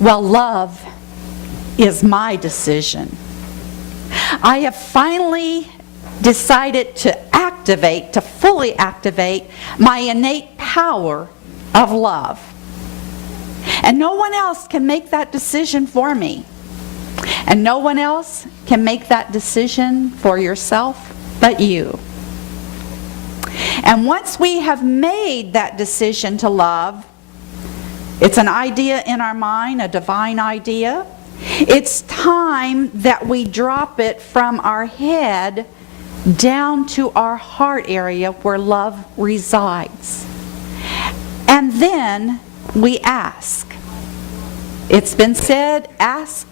Well, love is my decision. I have finally decided to fully activate my innate power of love. And no one else can make that decision for me. And no one else can make that decision for yourself but you. And once we have made that decision to love, it's an idea in our mind, a divine idea. It's time that we drop it from our head down to our heart area where love resides. And then we ask. It's been said, ask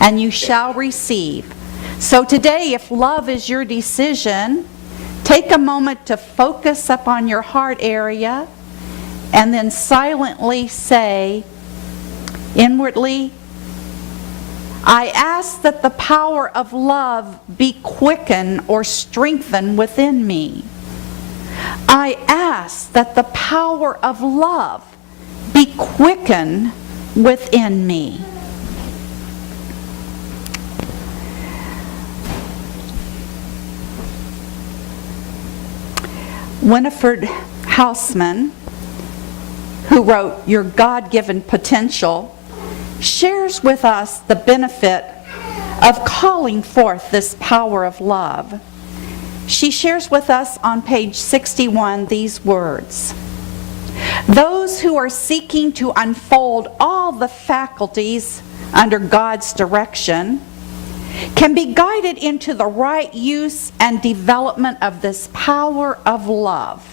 and you shall receive. So today, if love is your decision, take a moment to focus up on your heart area and then silently say, inwardly, I ask that the power of love be quickened or strengthened within me. I ask that the power of love be quickened within me. Winifred Hausman, who wrote Your God-Given Potential, shares with us the benefit of calling forth this power of love. She shares with us on page 61 these words: those who are seeking to unfold all the faculties under God's direction can be guided into the right use and development of this power of love.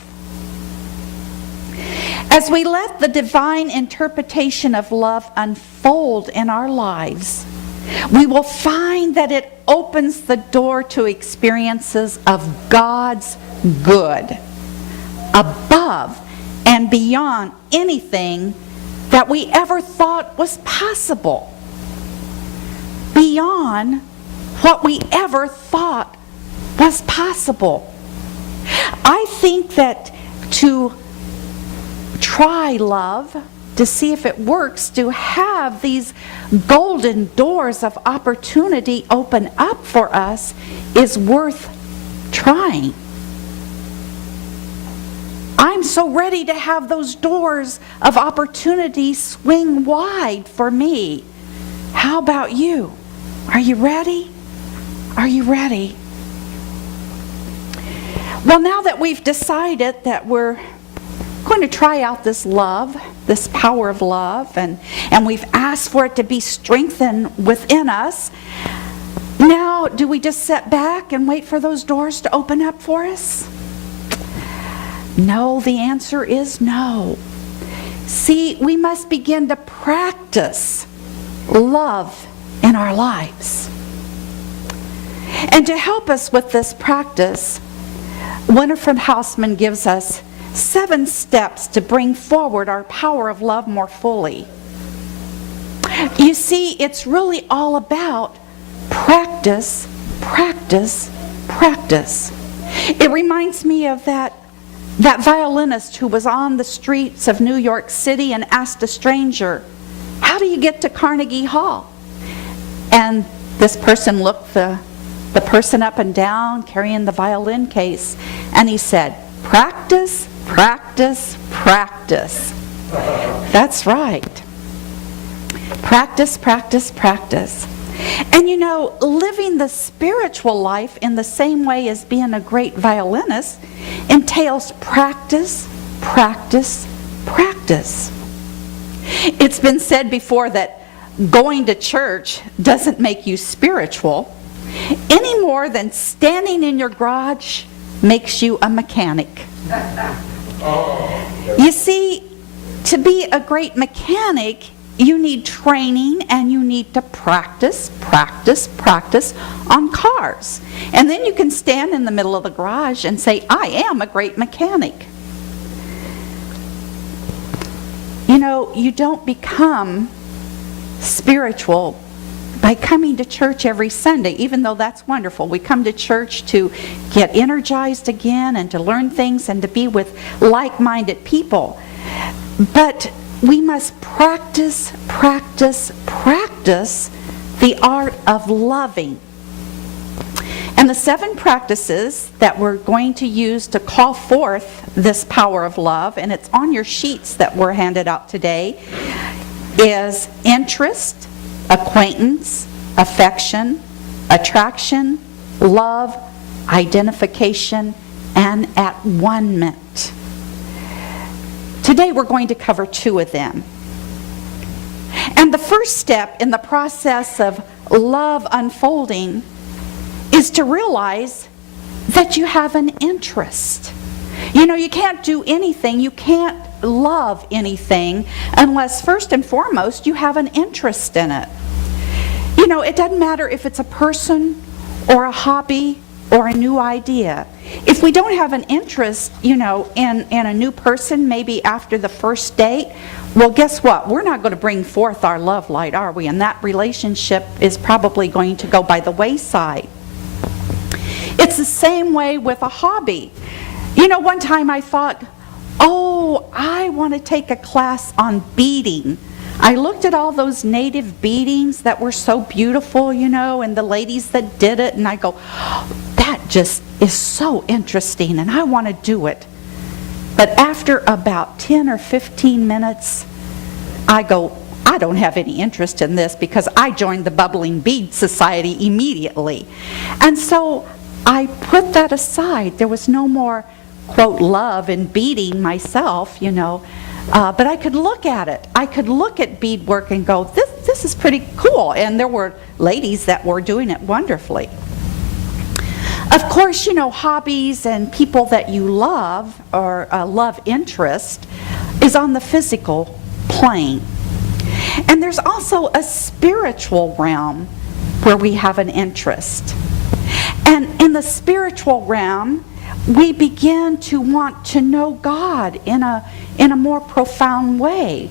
As we let the divine interpretation of love unfold in our lives, we will find that it opens the door to experiences of God's good, above and beyond anything that we ever thought was possible, beyond what we ever thought was possible. I think that to try love, to see if it works, to have these golden doors of opportunity open up for us is worth trying. I'm so ready to have those doors of opportunity swing wide for me. How about you? Are you ready? Are you ready? Well, now that we've decided that we're going to try out this love, this power of love, and we've asked for it to be strengthened within us, now do we just sit back and wait for those doors to open up for us? No, the answer is no. See, we must begin to practice love in our lives. And to help us with this practice, Winifred Hausman gives us 7 steps to bring forward our power of love more fully. You see, it's really all about practice, practice, practice. It reminds me of that violinist who was on the streets of New York City and asked a stranger, "How do you get to Carnegie Hall?" And this person looked the person up and down carrying the violin case, and he said, "Practice, practice, practice." That's right. Practice, practice, practice. And you know, living the spiritual life in the same way as being a great violinist entails practice, practice, practice. It's been said before that going to church doesn't make you spiritual any more than standing in your garage makes you a mechanic. You see, to be a great mechanic, you need training and you need to practice, practice, practice on cars. And then you can stand in the middle of the garage and say, "I am a great mechanic." You know, you don't become spiritual by coming to church every Sunday, even though that's wonderful. We come to church to get energized again and to learn things and to be with like-minded people. But we must practice the art of loving. And the 7 practices that we're going to use to call forth this power of love, and it's on your sheets that were handed out today, is interest, acquaintance, affection, attraction, love, identification, and at-one-ment. Today we're going to cover 2 of them. And the first step in the process of love unfolding is to realize that you have an interest. You know, you can't do anything, you can't love anything unless first and foremost you have an interest in it. You know, it doesn't matter if it's a person or a hobby or a new idea. If we don't have an interest, you know, in a new person, maybe after the first date, well, guess what? We're not going to bring forth our love light, are we? And that relationship is probably going to go by the wayside. It's the same way with a hobby. You know, one time I thought, oh, I want to take a class on beading. I looked at all those native beadings that were so beautiful, you know, and the ladies that did it, and I go, oh, that just is so interesting, and I want to do it. But after about 10 or 15 minutes, I go, I don't have any interest in this, because I joined the Bubbling Bead Society immediately. And so I put that aside. There was no more, quote, love in beading myself, you know. But I could look at it. I could look at beadwork and go, this is pretty cool. And there were ladies that were doing it wonderfully. Of course, you know, hobbies and people that you love or love interest is on the physical plane. And there's also a spiritual realm where we have an interest. And in the spiritual realm, we begin to want to know God in a more profound way.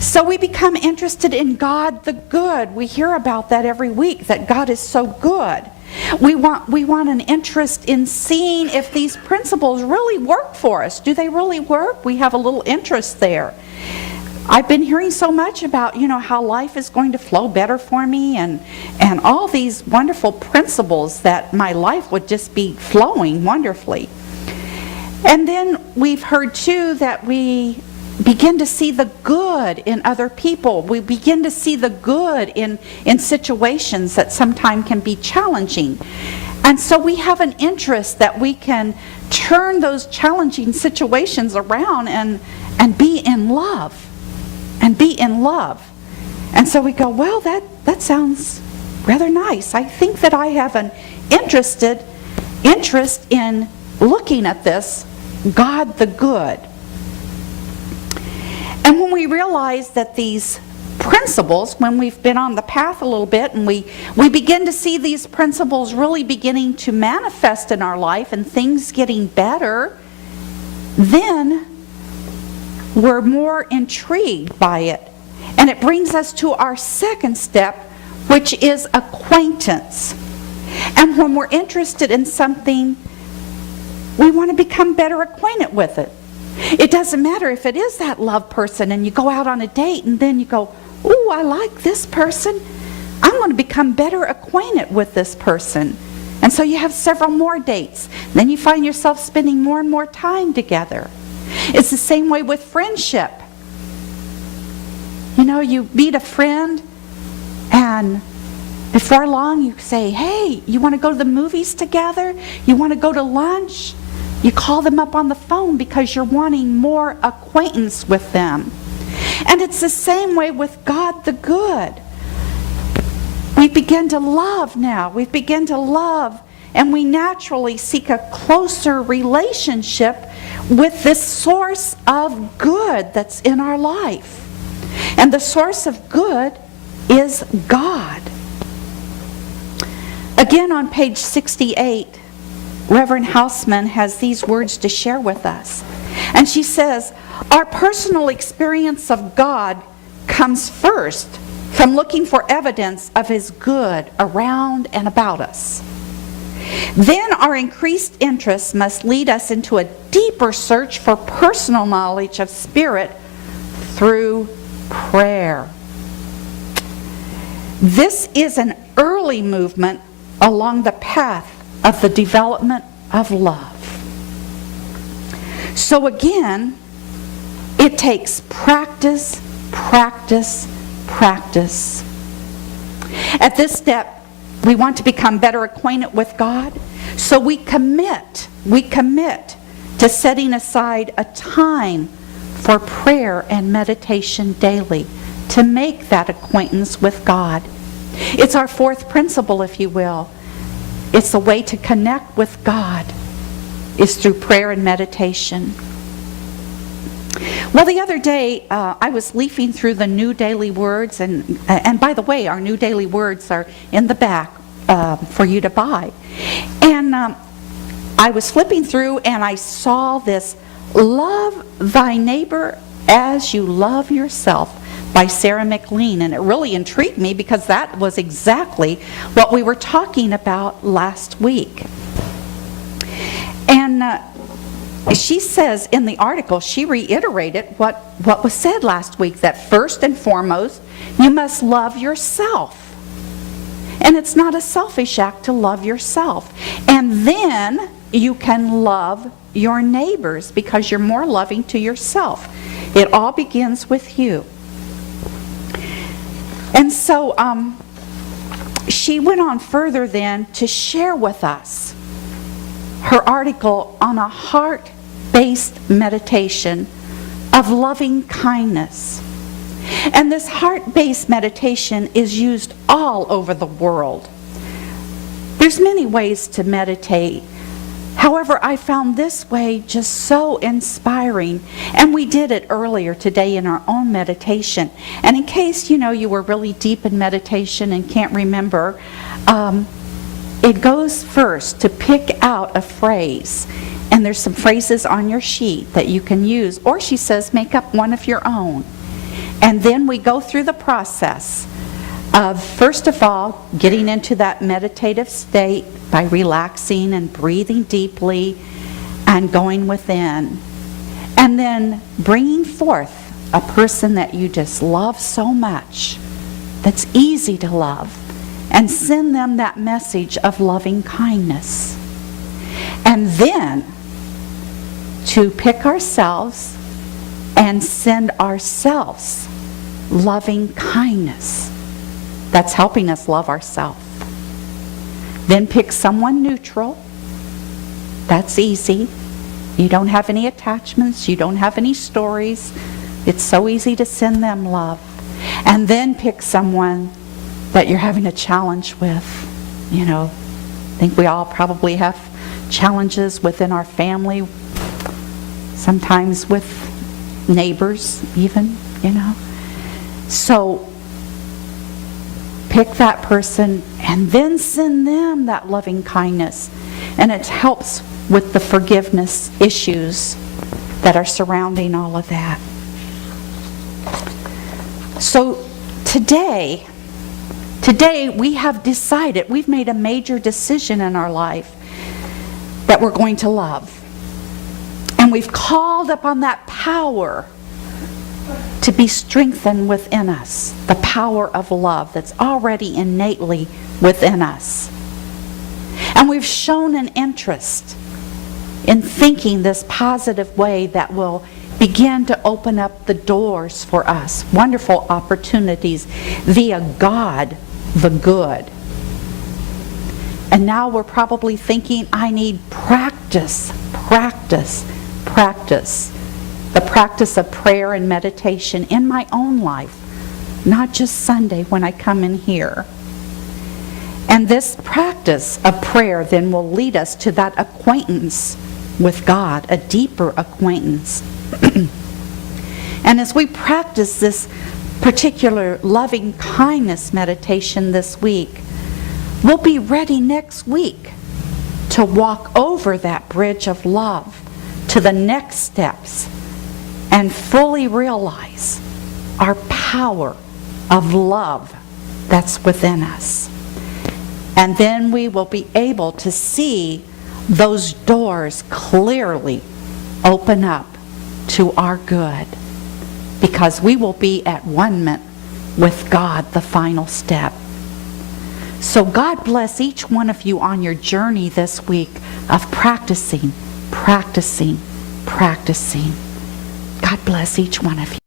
So we become interested in God the good. We hear about that every week, that God is so good. We want an interest in seeing if these principles really work for us. Do they really work? We have a little interest there. I've been hearing so much about, you know, how life is going to flow better for me, and all these wonderful principles that my life would just be flowing wonderfully. And then we've heard too that we begin to see the good in other people. We begin to see the good in situations that sometimes can be challenging. And so we have an interest that we can turn those challenging situations around and be in love. And be in love. And so we go, well, that sounds rather nice. I think that I have an interest in looking at this, God the good. And when we realize that these principles, when we've been on the path a little bit and we begin to see these principles really beginning to manifest in our life and things getting better, then we're more intrigued by it. And it brings us to our second step, which is acquaintance. And when we're interested in something, we want to become better acquainted with it. It doesn't matter if it is that love person and you go out on a date and then you go, ooh, I like this person. I'm going to become better acquainted with this person. And so you have several more dates. Then you find yourself spending more and more time together. It's the same way with friendship. You know, you meet a friend and before long you say, hey, you want to go to the movies together? You want to go to lunch? You call them up on the phone because you're wanting more acquaintance with them. And it's the same way with God the good. We begin to love now. We begin to love, and we naturally seek a closer relationship with this source of good that's in our life. And the source of good is God. Again, on page 68, Reverend Hausman has these words to share with us. And she says, our personal experience of God comes first from looking for evidence of His good around and about us. Then our increased interest must lead us into a deeper search for personal knowledge of Spirit through prayer. This is an early movement along the path of the development of love. So again, it takes practice, practice, practice. At this step, we want to become better acquainted with God, so we commit to setting aside a time for prayer and meditation daily to make that acquaintance with God. It's our fourth principle, if you will. It's the way to connect with God is through prayer and meditation. Well, the other day, I was leafing through the New Daily Words, and by the way, our New Daily Words are in the back for you to buy. And I was flipping through, and I saw this, "Love Thy Neighbor as You Love Yourself" by Sarah McLean, and it really intrigued me because that was exactly what we were talking about last week. And she says in the article, she reiterated what was said last week, that first and foremost, you must love yourself. And it's not a selfish act to love yourself. And then you can love your neighbors because you're more loving to yourself. It all begins with you. And so she went on further then to share with us her article on a heart-based meditation of loving kindness. And this heart-based meditation is used all over the world. There's many ways to meditate. However, I found this way just so inspiring, and we did it earlier today in our own meditation. And in case you were really deep in meditation and can't remember, it goes first to pick out a phrase, and there's some phrases on your sheet that you can use, or she says make up one of your own. And then we go through the process of, first of all, getting into that meditative state by relaxing and breathing deeply and going within. And then bringing forth a person that you just love so much, that's easy to love, and send them that message of loving kindness. And then to pick ourselves and send ourselves loving kindness. That's helping us love ourselves. Then pick someone neutral. That's easy. You don't have any attachments. You don't have any stories. It's so easy to send them love. And then pick someone that you're having a challenge with. I think we all probably have challenges within our family, sometimes with neighbors even, So pick that person and then send them that loving kindness. And it helps with the forgiveness issues that are surrounding all of that. So today we have decided, we've made a major decision in our life that we're going to love. And we've called upon that power to be strengthened within us, the power of love that's already innately within us. And we've shown an interest in thinking this positive way that will begin to open up the doors for us, wonderful opportunities via God the good. And now we're probably thinking, I need practice. The practice of prayer and meditation in my own life, not just Sunday when I come in here. And this practice of prayer then will lead us to that acquaintance with God, a deeper acquaintance. And as we practice this particular loving kindness meditation this week, we'll be ready next week to walk over that bridge of love to the next steps and fully realize our power of love that's within us. And then we will be able to see those doors clearly open up to our good. because we will be at one with God, the final step. So God bless each one of you on your journey this week of practicing. God bless each one of you.